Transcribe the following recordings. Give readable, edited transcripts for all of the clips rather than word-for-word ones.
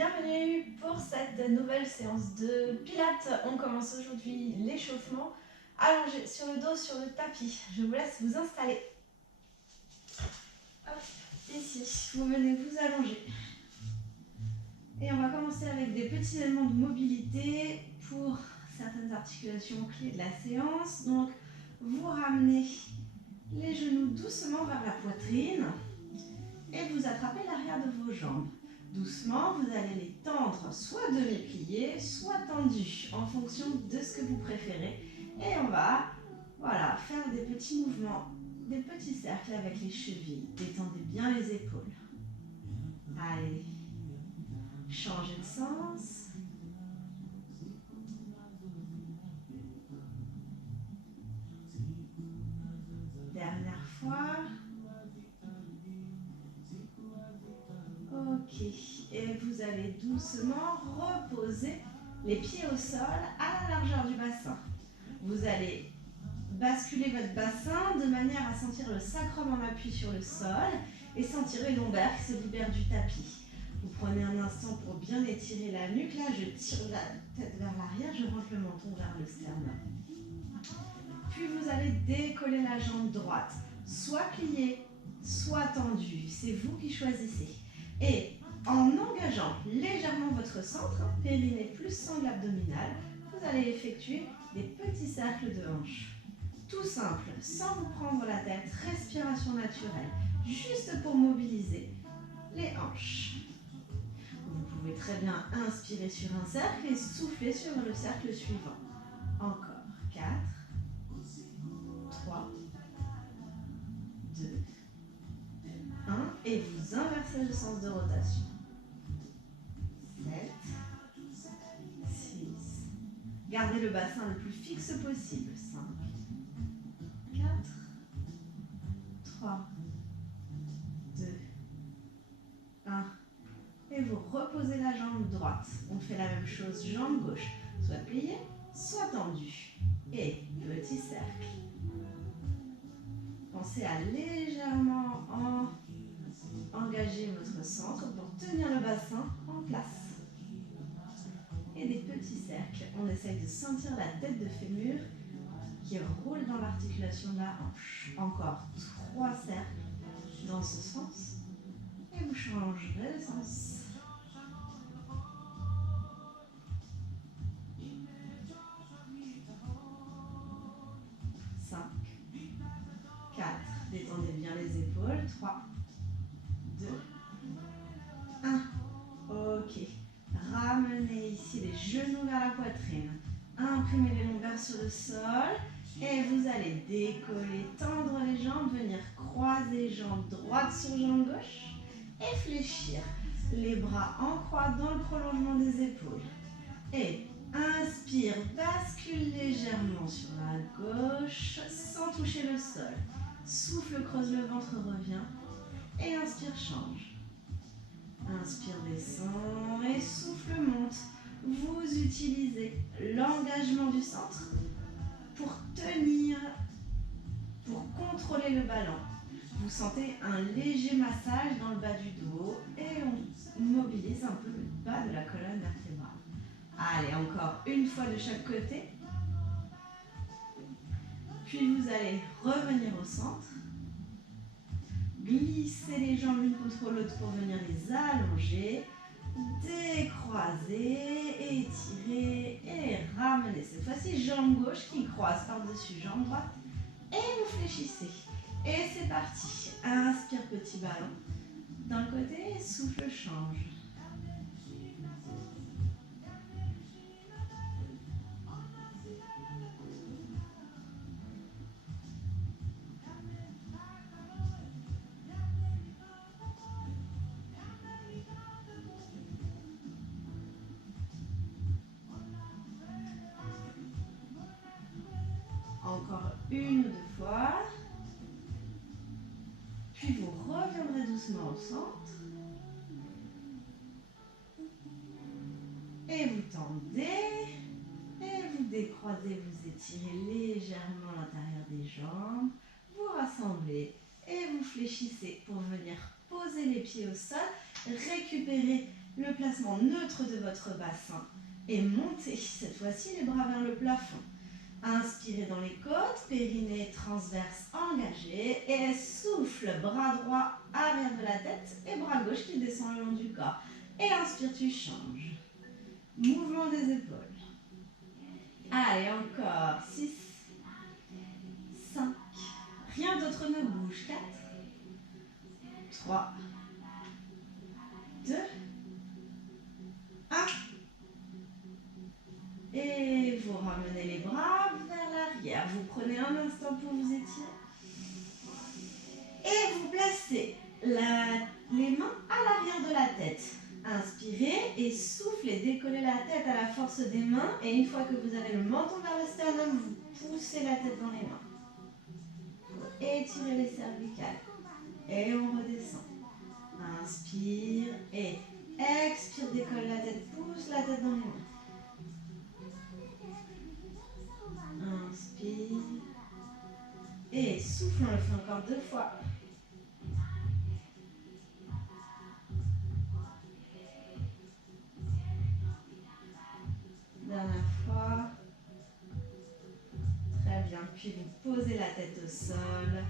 Bienvenue pour cette nouvelle séance de pilates. On commence aujourd'hui l'échauffement allongé sur le dos sur le tapis. Je vous laisse vous installer. Hop, ici, vous venez vous allonger. Et on va commencer avec des petits éléments de mobilité pour certaines articulations clés de la séance. Donc, vous ramenez les genoux doucement vers la poitrine et vous attrapez l'arrière de vos jambes. Doucement, vous allez les tendre, soit demi-pliés, soit tendus, en fonction de ce que vous préférez. Et on va faire des petits mouvements, des petits cercles avec les chevilles. Détendez bien les épaules. Allez, changez de sens. Dernière fois. Ok, et vous allez doucement reposer les pieds au sol à la largeur du bassin. Vous allez basculer votre bassin de manière à sentir le sacrum en appui sur le sol et sentir les lombaires qui se libèrent du tapis. Vous prenez un instant pour bien étirer la nuque. Là, je tire la tête vers l'arrière, je rentre le menton vers le sternum. Puis vous allez décoller la jambe droite, soit pliée, soit tendue. C'est vous qui choisissez. Et en engageant légèrement votre centre, périnée plus sangle abdominale, vous allez effectuer des petits cercles de hanches. Tout simple, sans vous prendre la tête, respiration naturelle, juste pour mobiliser les hanches. Vous pouvez très bien inspirer sur un cercle et souffler sur le cercle suivant. Encore 4, 3, 2, 1, et vous inversez le sens de rotation. 7, 6, gardez le bassin le plus fixe possible. 5, 4, 3, 2, 1. Et vous reposez la jambe droite. On fait la même chose, jambe gauche. Soit pliée, soit tendue. Et petit cercle. Pensez à légèrement engager votre centre pour tenir le bassin en place. Et des petits cercles. On essaye de sentir la tête de fémur qui roule dans l'articulation de la hanche. Encore 3 cercles dans ce sens. Et vous changerez de sens. 5, 4, détendez bien les épaules. 3, 2, 1. Ok. Ramenez ici les genoux vers la poitrine. Imprimez les lombaires sur le sol. Et vous allez décoller, tendre les jambes, venir croiser jambes droite sur jambe gauche. Et fléchir les bras en croix dans le prolongement des épaules. Et inspire, bascule légèrement sur la gauche sans toucher le sol. Souffle, creuse le ventre, revient. Et inspire, change. Inspire, descend et souffle, monte. Vous utilisez l'engagement du centre pour tenir, pour contrôler le ballon. Vous sentez un léger massage dans le bas du dos et on mobilise un peu le bas de la colonne vertébrale. Allez, encore une fois de chaque côté. Puis vous allez revenir au centre. Glissez les jambes l'une contre l'autre pour venir les allonger. Décroiser, étirer et ramener. Cette fois-ci, jambe gauche qui croise par-dessus jambe droite. Et vous fléchissez. Et c'est parti. Inspire, petit ballon. D'un côté, souffle, change. Encore une ou deux fois. Puis vous reviendrez doucement au centre. Et vous tendez. Et vous décroisez, vous étirez légèrement l'intérieur des jambes. Vous rassemblez et vous fléchissez pour venir poser les pieds au sol. Récupérer le placement neutre de votre bassin et montez cette fois-ci les bras vers le plafond. Inspirez dans les côtes, périnée transverse engagé et souffle, bras droit arrière de la tête et bras gauche qui descend le long du corps. Et inspire, tu changes. Mouvement des épaules. Allez, encore 6, 5, rien d'autre ne bouge, 4, 3, 2, 1. Et vous ramenez les bras vers l'arrière. Vous prenez un instant pour vous étirer. Et vous placez les mains à l'arrière de la tête. Inspirez et soufflez, décollez la tête à la force des mains. Et une fois que vous avez le menton vers le sternum, vous poussez la tête dans les mains. Étirez les cervicales. Et on redescend. Inspire et expire, décolle la tête, pousse la tête dans les mains. Inspire. Et souffle, on le fait encore 2 fois. Dernière fois. Très bien. Puis vous posez la tête au sol.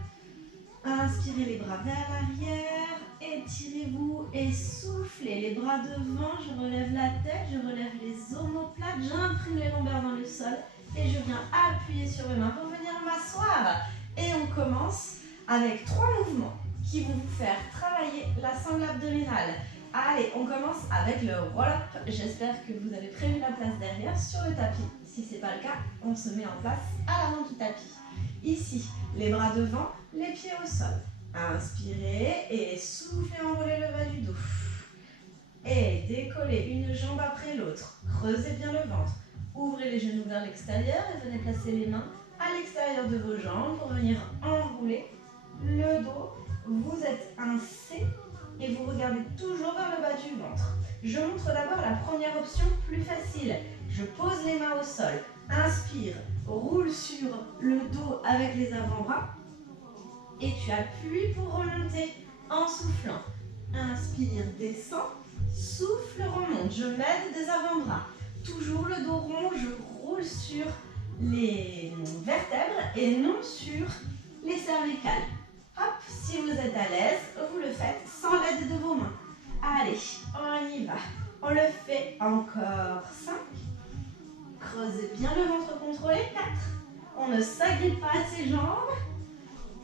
Inspirez les bras vers l'arrière. Étirez-vous et soufflez. Les bras devant. Je relève la tête. Je relève les omoplates. J'imprime les lombaires dans le sol. Et je viens appuyer sur mes mains pour venir m'asseoir. Et on commence avec 3 mouvements qui vont vous faire travailler la sangle abdominale. Allez, on commence avec le roll-up. J'espère que vous avez prévu la place derrière sur le tapis. Si ce n'est pas le cas, on se met en place à l'avant du tapis. Ici, les bras devant, les pieds au sol. Inspirez et soufflez, enroulez le bas du dos. Et décollez une jambe après l'autre. Creusez bien le ventre. Ouvrez les genoux vers l'extérieur et venez placer les mains à l'extérieur de vos jambes pour venir enrouler le dos. Vous êtes un C et vous regardez toujours vers le bas du ventre. Je montre d'abord la première option plus facile. Je pose les mains au sol. Inspire, roule sur le dos avec les avant-bras et tu appuies pour remonter en soufflant. Inspire, descends, souffle, remonte. Je m'aide des avant-bras. Toujours le dos rond, je roule sur les vertèbres et non sur les cervicales. Hop, si vous êtes à l'aise, vous le faites sans l'aide de vos mains. Allez, on y va. On le fait encore 5. Creusez bien le ventre contrôlé. 4. On ne s'agrippe pas à ses jambes.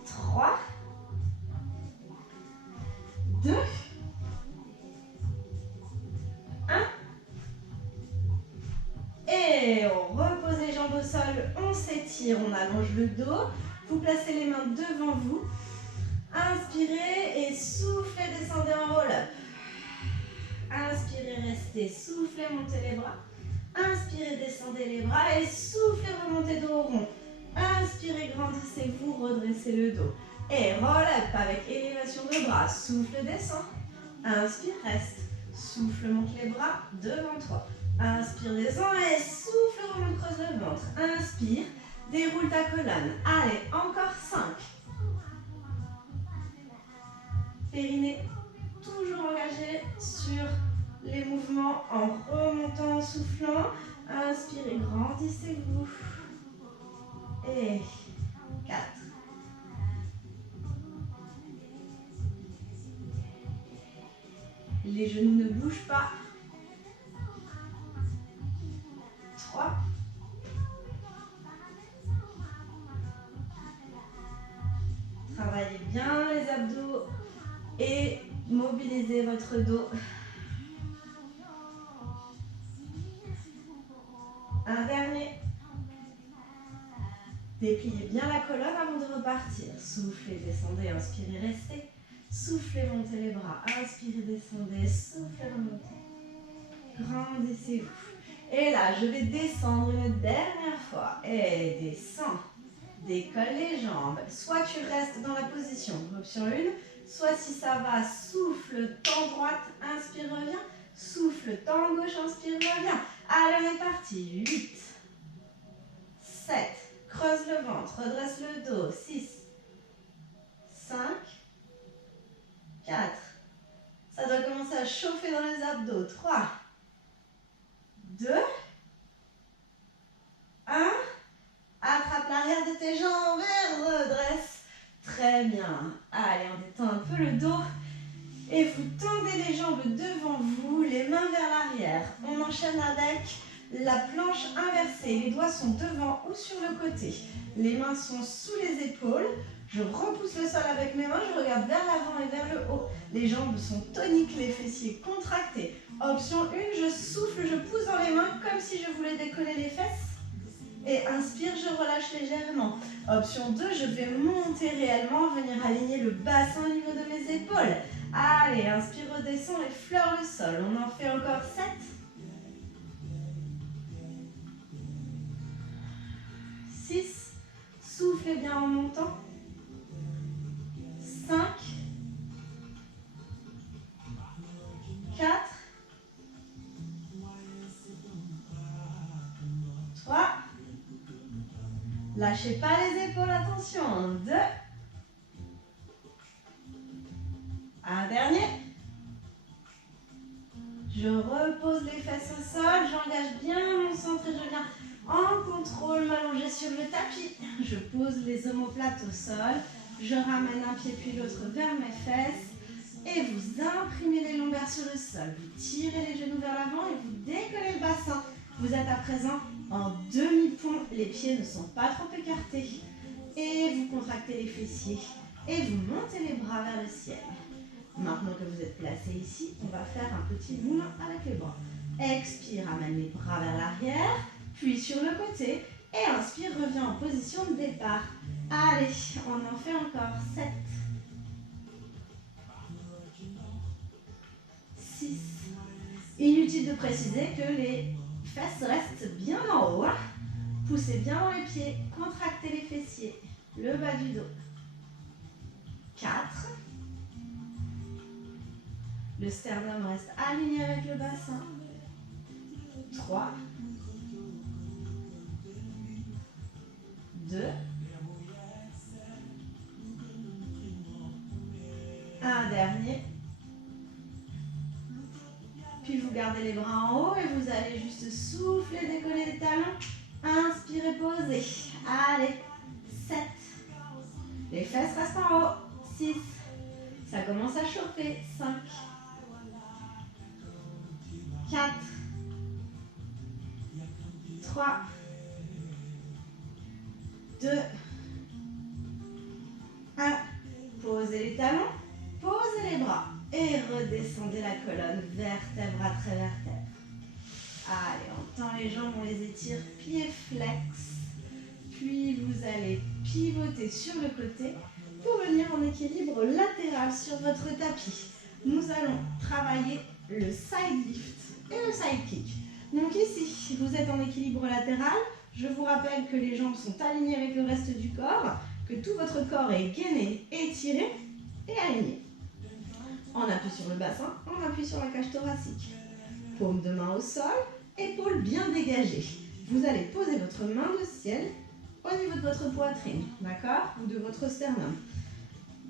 3. 2. 1. Et on repose les jambes au sol, on s'étire, on allonge le dos. Vous placez les mains devant vous. Inspirez et soufflez, descendez en roll-up. Inspirez, restez, soufflez, montez les bras. Inspirez, descendez les bras et soufflez, remontez dos rond. Inspirez, grandissez-vous, redressez le dos. Et roll-up avec élévation de bras. Souffle, descend. Inspire, reste. Souffle, monte les bras devant toi. Inspire, descend et souffle, remonte, creuse le ventre. Inspire, déroule ta colonne. Allez, encore 5. Périnée toujours engagé sur les mouvements en remontant, en soufflant. Inspirez, grandissez-vous. Et 4. Les genoux ne bougent pas. 3. Travaillez bien les abdos et mobilisez votre dos. Un dernier. Dépliez bien la colonne avant de repartir. Soufflez, descendez, inspirez, restez. Soufflez, montez les bras. Inspirez, descendez, soufflez, remontez. Grandissez-vous. Et là, je vais descendre une dernière fois. Et descends. Décolle les jambes. Soit tu restes dans la position, option 1. Soit si ça va, souffle, tends droite, inspire, reviens. Souffle, tends gauche, inspire, reviens. Allez, on est parti. 8, 7, creuse le ventre, redresse le dos. 6, 5, 4. Ça doit commencer à chauffer dans les de dos. 3, 2, 1. Attrape l'arrière de tes jambes et redresse. Très bien. Allez, on détend un peu le dos. Et vous tendez les jambes devant vous, les mains vers l'arrière. On enchaîne avec la planche inversée. Les doigts sont devant ou sur le côté. Les mains sont sous les épaules. Je repousse le sol avec mes mains, je regarde vers l'avant et vers le haut. Les jambes sont toniques, les fessiers contractés. Option 1, je souffle, je pousse dans les mains comme si je voulais décoller les fesses. Et inspire, je relâche légèrement. Option 2, je vais monter réellement, venir aligner le bassin au niveau de mes épaules. Allez, inspire, redescend et fleure le sol. On en fait encore 7. 6. Soufflez bien en montant. 5. 4. 3. Lâchez pas les épaules, attention. 2. Un dernier. Je repose les fesses au sol, j'engage bien mon centre et je viens en contrôle m'allonger sur le tapis. Je pose les omoplates au sol, je ramène un pied puis l'autre vers mes fesses et vous imprimez les longueurs sur le sol. Vous tirez les genoux vers l'avant et vous décollez le bassin. Vous êtes à présent en demi-pont, les pieds ne sont pas trop écartés. Et vous contractez les fessiers et vous montez les bras vers le ciel. Maintenant que vous êtes placé ici, on va faire un petit moulin avec les bras. Expire, amène les bras vers l'arrière, puis sur le côté. Et inspire, reviens en position de départ. Allez, on en fait encore 7. 6. Inutile de préciser que les fesses restent bien en haut. Poussez bien dans les pieds, contractez les fessiers, le bas du dos. 4. Le sternum reste aligné avec le bassin. 3. 2. Un dernier. Puis vous gardez les bras en haut et vous allez juste souffler, décoller les talons. Inspirez, posez. Allez. 7. Les fesses restent en haut. 6. Ça commence à chauffer. 5. 4. 3. 2. 1. Posez les talons. Posez les bras. Et redescendez la colonne. Vertèbre après vertèbre. Allez, on tend les jambes, on les étire. Pieds flex. Puis vous allez pivoter sur le côté pour venir en équilibre latéral sur votre tapis. Nous allons travailler le side lift et le side kick. Donc ici, vous êtes en équilibre latéral. Je vous rappelle que les jambes sont alignées avec le reste du corps, que tout votre corps est gainé, étiré et aligné. On appuie sur le bassin, on appuie sur la cage thoracique. Paume de main au sol, épaules bien dégagées. Vous allez poser votre main de ciel au niveau de votre poitrine, d'accord, ou de votre sternum.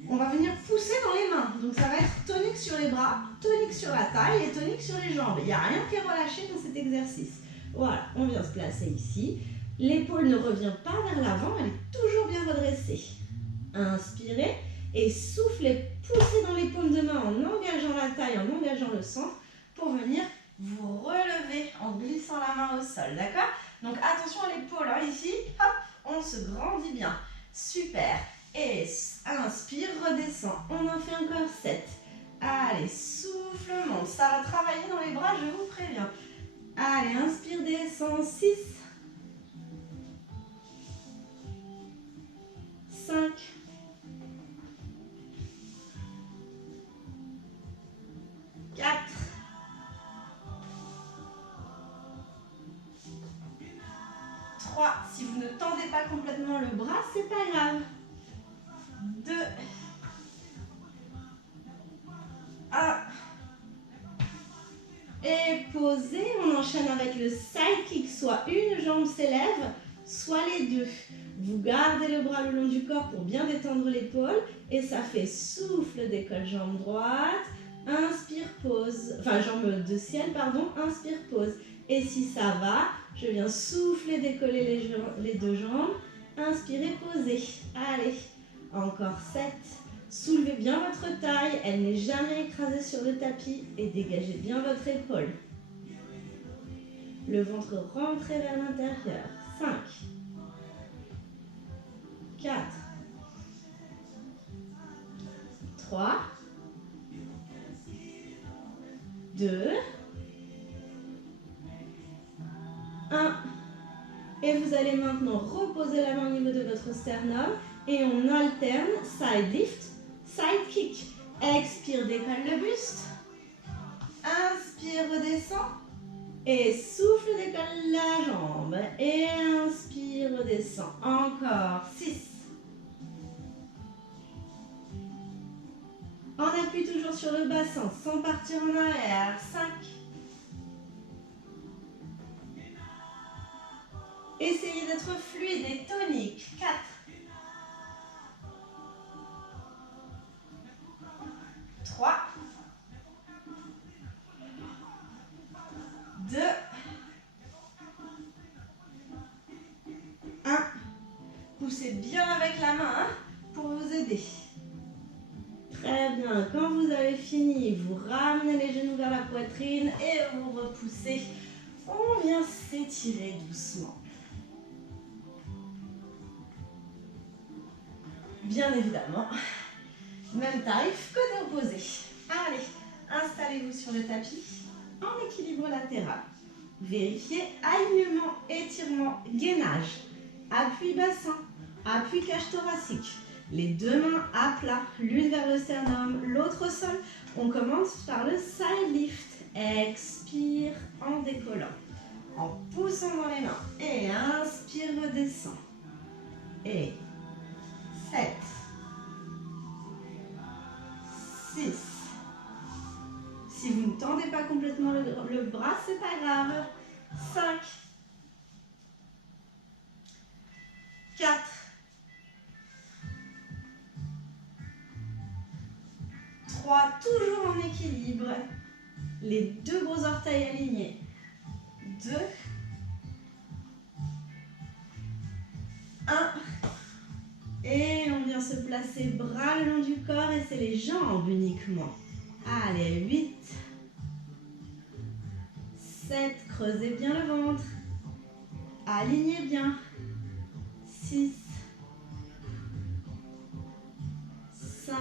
On va venir pousser dans les mains, donc ça va être tonique sur les bras, tonique sur la taille et tonique sur les jambes. Il n'y a rien qui est relâché dans cet exercice. Voilà, on vient se placer ici. L'épaule ne revient pas vers l'avant, elle est toujours bien redressée. Inspirez et soufflez, poussez dans les paumes de main en engageant la taille, en engageant le centre pour venir vous relever en glissant la main au sol, d'accord? Donc attention à l'épaule, hein, ici, hop, on se grandit bien. Super. Et inspire, redescend. On en fait encore 7. Allez, souffle, monte. Ça va travailler dans les bras, je vous préviens. Allez, inspire, descend. 6. 5. 4. 3. Si vous ne tendez pas complètement le bras, c'est pas grave. 2. 1. Et posez, on enchaîne avec le side kick, soit une jambe s'élève, soit les deux. Vous gardez le bras le long du corps pour bien détendre l'épaule et ça fait souffle, décolle jambe droite, inspire, pause. Enfin, jambes de ciel, pardon, inspire, pause. Et si ça va, je viens souffler, décoller les deux jambes. Inspirez, posez. Allez, encore 7. Soulevez bien votre taille, elle n'est jamais écrasée sur le tapis et dégagez bien votre épaule. Le ventre rentré vers l'intérieur. 5, 4, 3, 2, 1. Et vous allez maintenant reposer la main au niveau de votre sternum et on alterne side lift, side kick. Expire, décolle le buste. Inspire, redescend. Et souffle, décolle la jambe. Et inspire, redescend. Encore 6. On appuie toujours sur le bassin sans partir en arrière. 5. Essayez d'être fluide et tonique. 4. 3. 2. 1. Poussez bien avec la main hein, pour vous aider. Très bien. Quand vous avez fini, vous ramenez les genoux vers la poitrine et vous repoussez. On vient s'étirer doucement. Bien évidemment, même tarif, côté opposé. Allez, installez-vous sur le tapis en équilibre latéral. Vérifiez alignement, étirement, gainage. Appui bassin, appui cage thoracique. Les deux mains à plat, l'une vers le sternum, l'autre au sol. On commence par le side lift. Expire en décollant, en poussant dans les mains. Et inspire, redescend. Et 7, 6. Si vous ne tendez pas complètement le bras, c'est pas grave. 5, 4, 3, toujours en équilibre. Les deux gros orteils alignés. 2, 1. Et on vient se placer bras le long du corps et c'est les jambes uniquement. Allez, 8, 7, creusez bien le ventre. Alignez bien. 6, 5,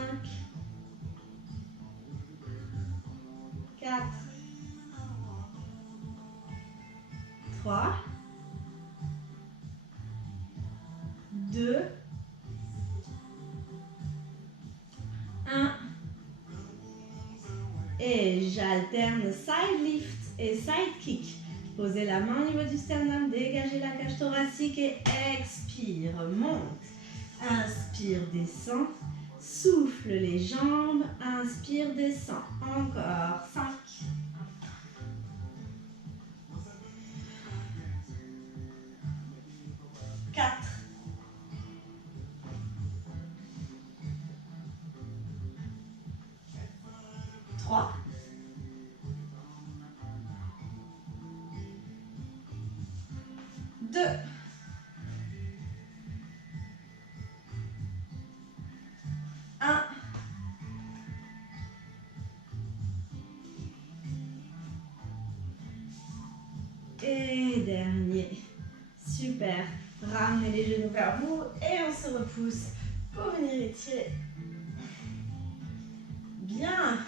4, 3, 2, 1. Et j'alterne side lift et side kick. Posez la main au niveau du sternum, dégagez la cage thoracique et expire, monte. Inspire, descend. Souffle les jambes, inspire, descend. Encore 5. 4. 3. 2. 1. Et dernier. Super. Ramenez les genoux vers vous et on se repousse pour venir étirer. Bien.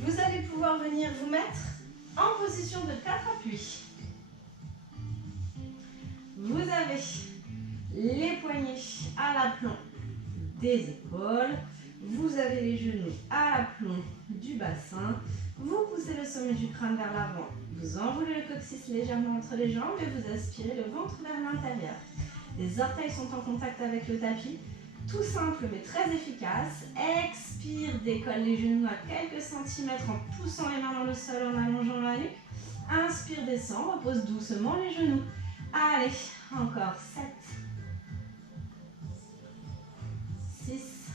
Vous allez pouvoir venir vous mettre en position de 4 appuis. Vous avez les poignets à l'aplomb des épaules. Vous avez les genoux à l'aplomb du bassin. Vous poussez le sommet du crâne vers l'avant. Vous enroulez le coccyx légèrement entre les jambes et vous aspirez le ventre vers l'intérieur. Les orteils sont en contact avec le tapis. Tout simple mais très efficace. Expire, décolle les genoux à quelques centimètres en poussant les mains dans le sol en allongeant la nuque. Inspire, descend, repose doucement les genoux. Allez, encore 7, 6,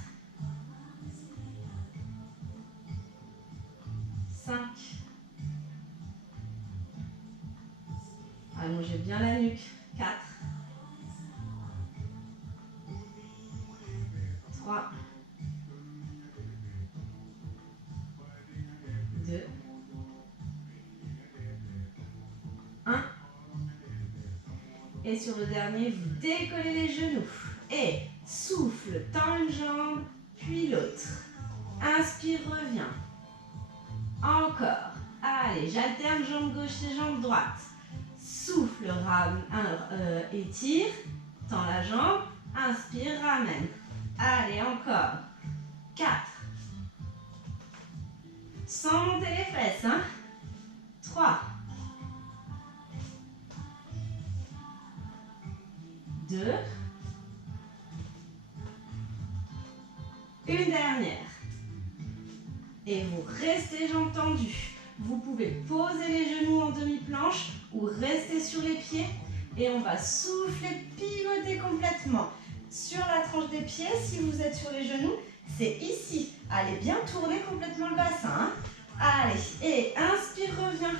5. Allongez bien la nuque. 4. 3. 2. 1. Et sur le dernier, vous décollez les genoux. Et souffle, tend une jambe, puis l'autre. Inspire, reviens. Encore. Allez, j'alterne jambe gauche et jambe droite. Souffle, étire, tend la jambe, inspire, ramène. Allez, encore. 4. Sans monter les fesses, hein. 3. 2. Une dernière. Et vous restez jambes tendues. Vous pouvez poser les genoux en demi-planche ou rester sur les pieds. Et on va souffler, pivoter complètement. Sur la tranche des pieds, si vous êtes sur les genoux, c'est ici. Allez, bien tourner complètement le bassin, hein. Allez, et inspire, reviens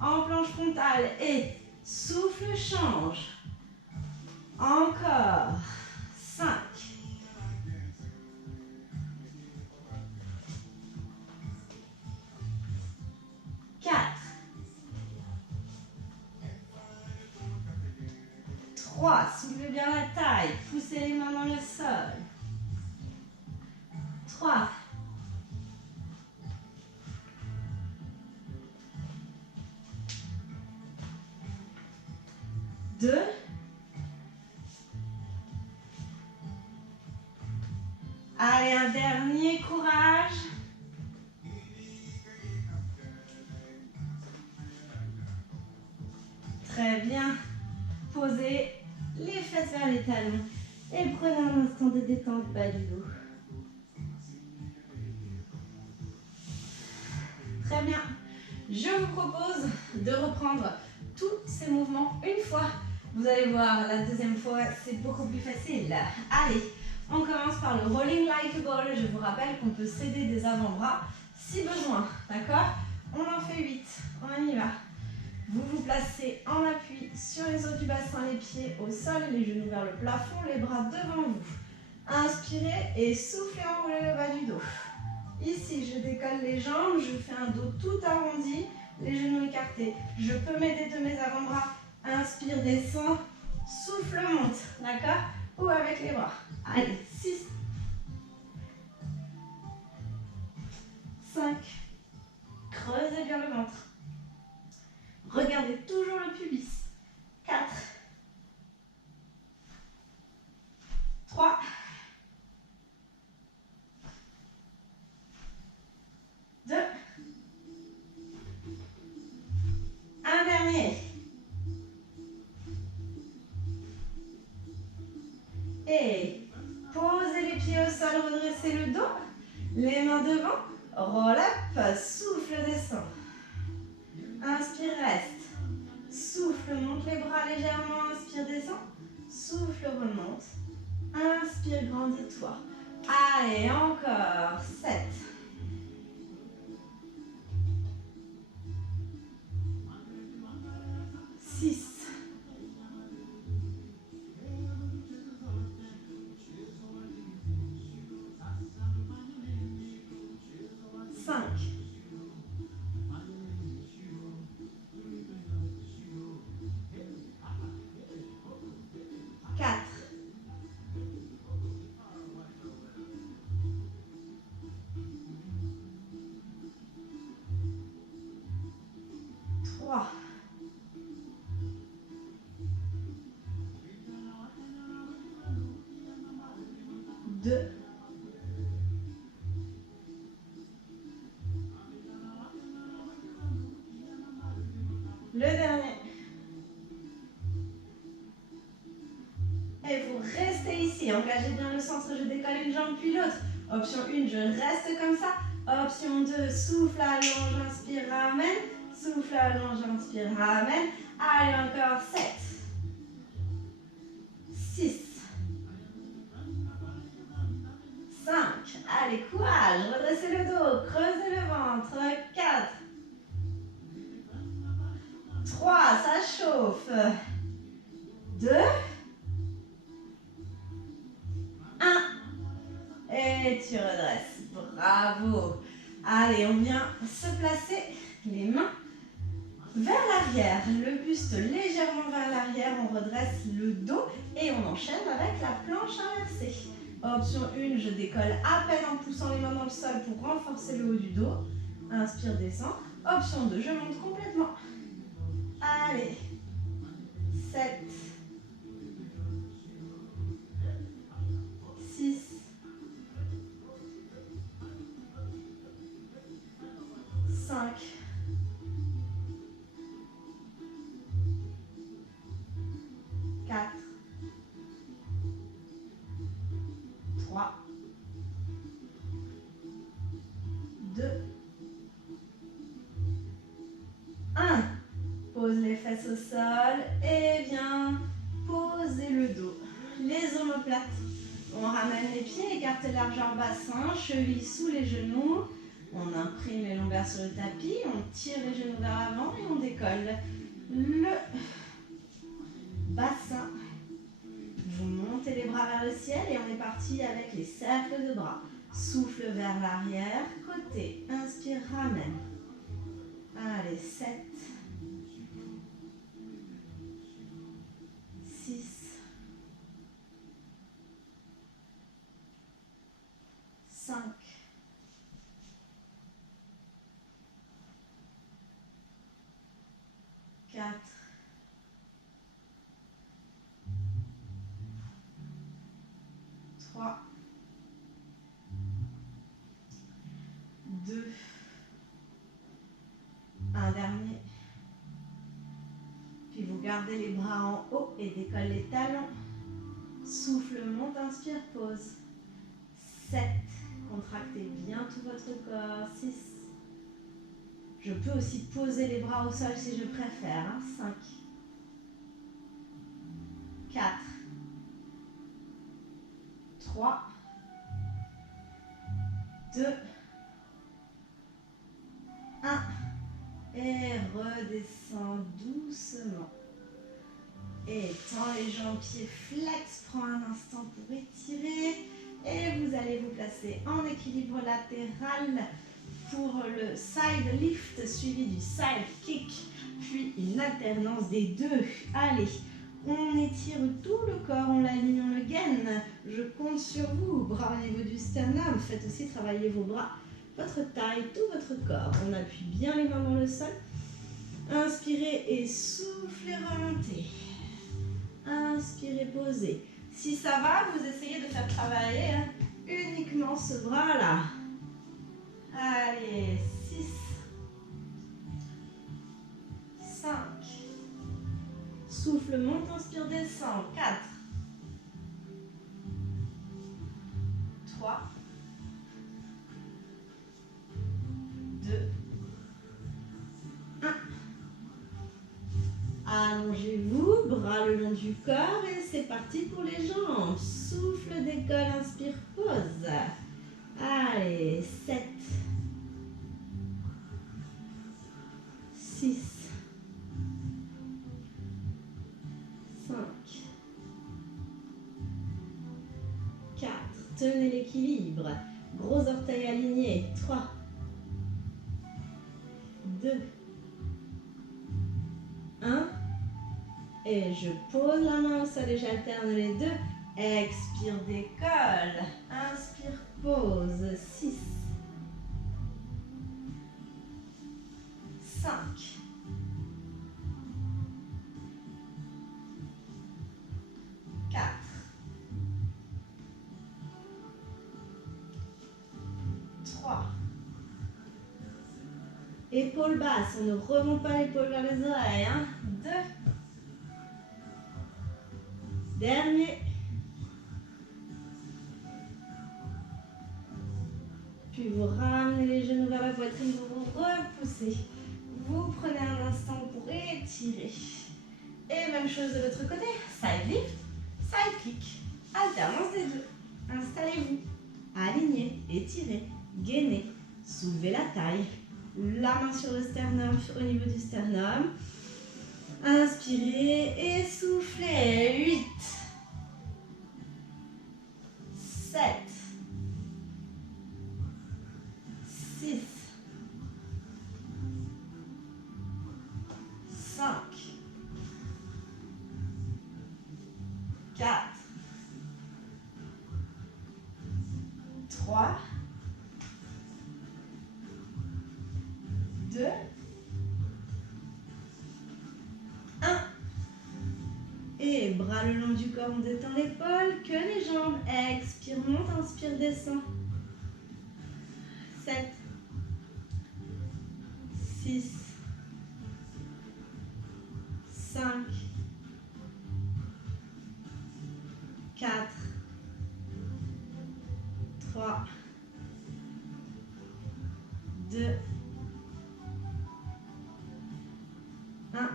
en planche frontale. Et souffle, change. Encore. 5. 4. 3. Soulevez bien la taille. Poussez les mains dans le sol. 3. 2. Allez, un dernier courage. Très bien. Posez les fesses vers les talons et prenez un instant de détente bas du dos. Très bien. Je vous propose de reprendre tous ces mouvements une fois. Vous allez voir, la deuxième fois, c'est beaucoup plus facile. Allez, on commence par le rolling like a ball. Je vous rappelle qu'on peut s'aider des avant-bras si besoin. D'accord? On en fait 8. On y va. Vous vous placez en appui sur les os du bassin, les pieds au sol, les genoux vers le plafond, les bras devant vous. Inspirez et soufflez, enroulez le bas du dos. Ici, je décolle les jambes, je fais un dos tout arrondi, les genoux écartés. Je peux m'aider de mes avant-bras. Inspire, descend, souffle, monte. D'accord? Ou avec les bras. Allez, 6. 5. Creusez bien le ventre. Regardez toujours le pubis. 4. 3. 2. Un dernier. Et posez les pieds au sol, redressez le dos. Les mains devant. Roll up, souffle, descend. Inspire, reste. Souffle, monte les bras légèrement. Inspire, descend. Souffle, remonte. Inspire, grandis-toi. Allez, encore. 7. 6. 5. 4. 3. 2. Le dernier. Et vous restez ici. Engagez bien le centre. Je décolle une jambe puis l'autre. Option 1, je reste comme ça. Option 2, souffle, allonge, inspire, ramène. Souffle, allonge, inspire, ramène. Allez, encore 7. 6. 5. Allez, courage. Redressez le dos. Creusez le ventre. 4. 3, ça chauffe. 2, 1. Et tu redresses. Bravo. Allez, on vient se placer les mains vers l'arrière. Le buste légèrement vers l'arrière. On redresse le dos et on enchaîne avec la planche inversée. Option 1, je décolle à peine en poussant les mains dans le sol pour renforcer le haut du dos. Inspire, descend. Option 2, je monte complètement. Allez. 7. 6. 5. 4. 3. 2. 1. Pose les fesses au sol et viens poser le dos. Les omoplates. On ramène les pieds, écarte largeur bassin, chevilles sous les genoux. On imprime les lombaires sur le tapis, on tire les genoux vers l'avant et on décolle le bassin. Vous montez les bras vers le ciel et on est parti avec les cercles de bras. Souffle vers l'arrière, côté, inspire, ramène. Allez, 7. 6. 5. 4. 3. 2. Un dernier. Puis vous gardez les bras en haut et décolle les talons. Souffle, monte, inspire, pose. 7. Contractez bien tout votre corps. 6. Je peux aussi poser les bras au sol si je préfère. 5. 4. 3. 2. 1. Et redescends doucement. Et tends les jambes, pieds flex. Prends un instant pour étirer. Et vous allez vous placer en équilibre latéral pour le side lift suivi du side kick. Puis une alternance des deux. Allez, on étire tout le corps, on l'aligne, on le gaine. Je compte sur vous. Bras au niveau du sternum. Faites aussi travailler vos bras, votre taille, tout votre corps. On appuie bien les mains dans le sol. Inspirez et soufflez, remontez. Inspirez, posez. Si ça va, vous essayez de faire travailler uniquement ce bras-là. Allez, 6. 5. Souffle, monte, inspire, descend. 4. 3. 2. 1. Allongez-vous, bras le long du corps et c'est parti pour les jambes. Souffle, décolle, inspire, pose. Allez, 7. 6. 5. 4. Tenez l'équilibre. Gros orteils alignés. 3. 2. 1. Et je pose la main au sol et j'alterne les deux. Expire, décolle. Inspire, pose. 6. 5. 4. 3. Épaules basses, on ne remonte pas l'épaule vers les oreilles. 2. Dernier. Puis vous ramenez les genoux vers la poitrine, vous vous repoussez. Vous prenez un instant pour étirer. Et même chose de l'autre côté. Side lift, side kick. Alternance des deux. Installez-vous. Alignez, étirez, gainez. Soulevez la taille. La main sur le sternum, au niveau du sternum. Inspirez et soufflez. 8, 7, 6, 5, 4, 3, 2, 1. Et bras le long du corps, on détend l'épaule, que les jambes. Expire, monte, inspire, descend. 7, 6, 5, 4, 3, 2, 1.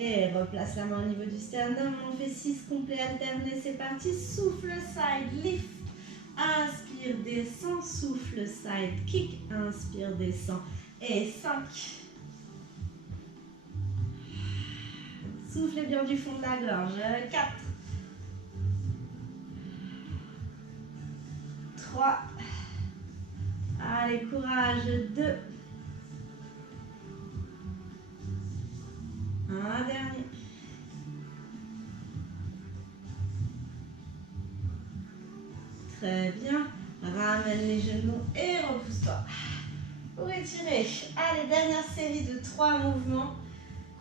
Et replace la main au niveau du sternum. On fait 6 complets alternés. C'est parti. Souffle, side, lift. Inspire, descend. Souffle, side, kick. Inspire, descend. Et 5. Soufflez bien du fond de la gorge. 4. 3. Allez, courage. 2. Un dernier. Très bien. Ramène les genoux et repousse-toi. Pour étirer. Allez, dernière série de 3 mouvements.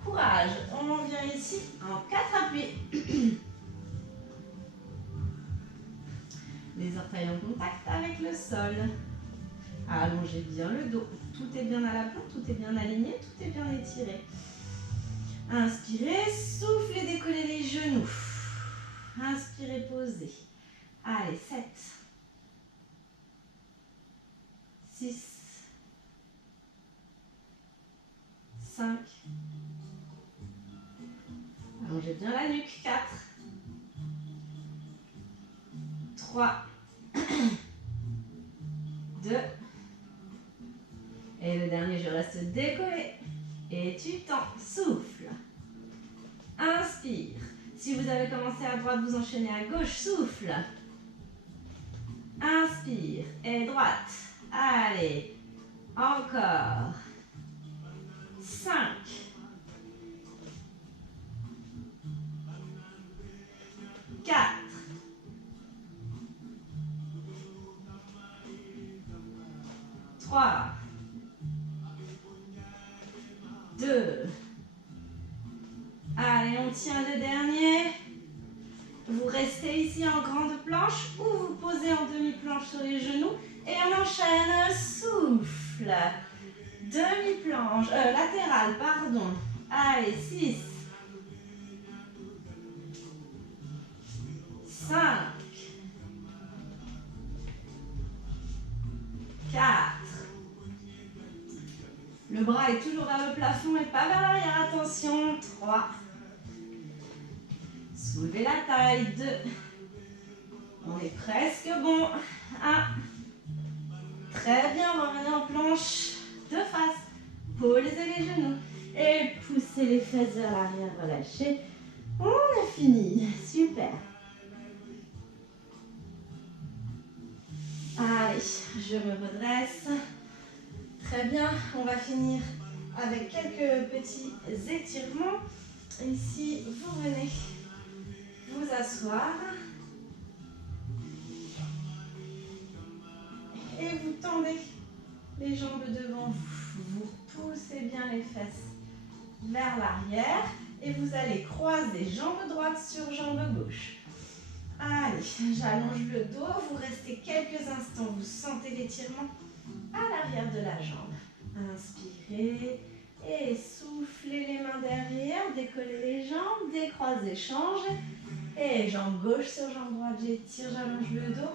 Courage. On vient ici en 4 appuis. Les orteils en contact avec le sol. Allongez bien le dos. Tout est bien à la plante, tout est bien aligné, tout est bien étiré. Inspirez, soufflez, décollez les genoux. Inspirez, posez. Allez, 7, 6, 5. Allongez bien la nuque. 4, 3, 2. Et le dernier, je reste décollé. Et tu tends, souffle. Inspire. Si vous avez commencé à droite, vous enchaînez à gauche, souffle. Inspire et droite. Allez, encore. 5. 4. 3. 2. Allez, on tient le dernier. Vous restez ici en grande planche ou vous posez en demi-planche sur les genoux et on enchaîne. Souffle. Demi-planche, latérale, pardon. Allez, 6. 5. 4. Le bras est toujours vers le plafond et pas vers l'arrière. Attention. 3. Soulevez la taille. 2. On est presque bon. 1. Très bien, revenez en planche de face. Posez les genoux et poussez les fesses vers l'arrière, relâchez. On a fini. Super. Allez, je me redresse. Très bien, on va finir avec quelques petits étirements. Ici, vous venez vous asseoir. Et vous tendez les jambes devant vous. Vous poussez bien les fesses vers l'arrière. Et vous allez croiser jambe droite sur jambe gauche. Allez, j'allonge le dos. Vous restez quelques instants. Vous sentez l'étirement à l'arrière de la jambe. Inspirez et soufflez les mains derrière. Décollez les jambes. Décroisez, changez. Et jambe gauche sur jambe droite. J'étire, j'allonge le dos.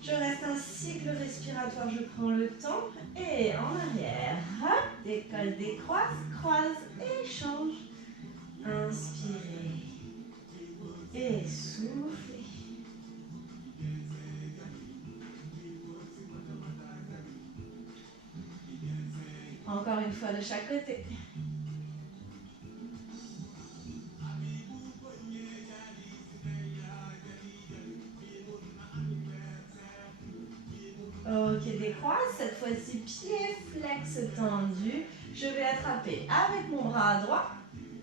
Je reste un cycle respiratoire, je prends le temps et en arrière, hop, décolle, décroise, croise et change. Inspirez et soufflez. Encore une fois de chaque côté. Ok, décroise. Cette fois-ci, pied flex tendu. Je vais attraper avec mon bras droit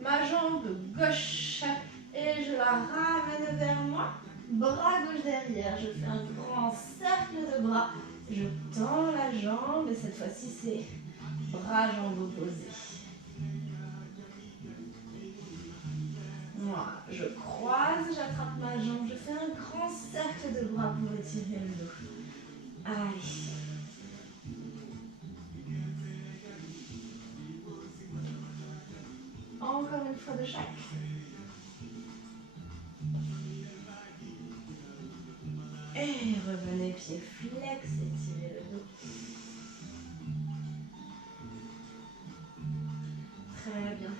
ma jambe gauche et je la ramène vers moi. Bras gauche derrière. Je fais un grand cercle de bras. Je tends la jambe et cette fois-ci, c'est bras-jambes opposés. Voilà, je croise, j'attrape ma jambe, je fais un grand cercle de bras pour étirer le dos. Allez. Encore une fois de chaque. Et revenez, pied flex, étirez le dos. Très bien.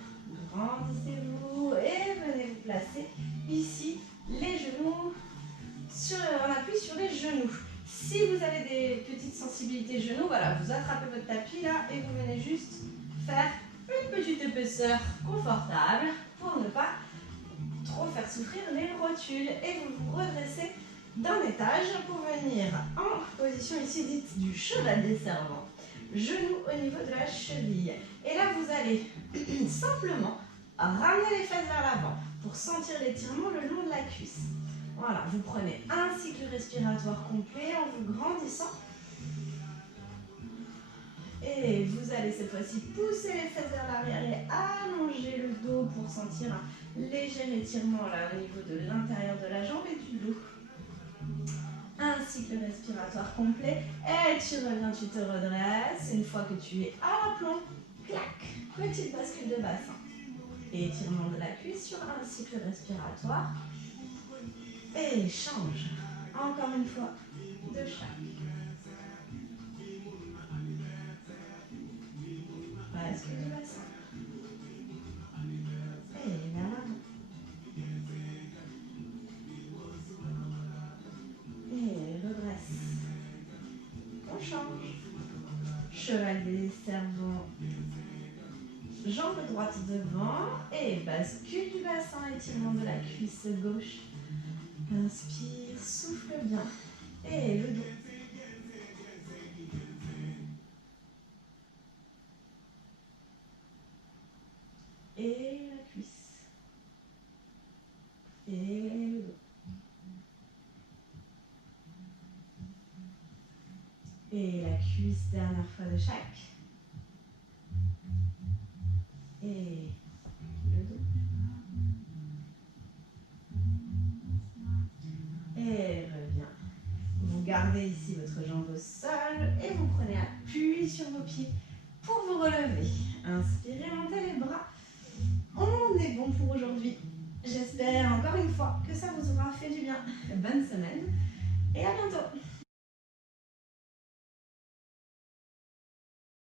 Grandissez-vous et venez vous placer ici, les genoux, on appuie sur les genoux. Si vous avez des petites sensibilités genoux, voilà, vous attrapez votre tapis là et vous venez juste faire une petite épaisseur confortable pour ne pas trop faire souffrir les rotules. Et vous vous redressez d'un étage pour venir en position ici dite du chevalier servant. Genoux au niveau de la cheville. Et là, vous allez simplement ramener les fesses vers l'avant pour sentir l'étirement le long de la cuisse. Voilà, vous prenez un cycle respiratoire complet en vous grandissant. Et vous allez cette fois-ci pousser les fesses vers l'arrière et allonger le dos pour sentir un léger étirement là au niveau de l'intérieur de la jambe et du dos. Un cycle respiratoire complet. Et tu reviens, tu te redresses. Une fois que tu es à l'aplomb, clac, petite bascule de bassin. Et étirement de la cuisse sur un cycle respiratoire. Et change. Encore une fois, de chaque. Bascule du bassin. Et vers l'avant. Et redresse. On change. Chevalier, servant. Jambe droite devant. Et bascule du bassin, étirement de la cuisse gauche. Inspire, souffle bien. Et le dos. Et la cuisse. Et le dos. Et la cuisse, dernière fois de chaque. Et le dos. Et reviens. Vous gardez ici votre jambe au sol et vous prenez appui sur vos pieds pour vous relever. Inspirez, montez les bras. On est bon pour aujourd'hui. J'espère encore une fois que ça vous aura fait du bien. Bonne semaine et à bientôt.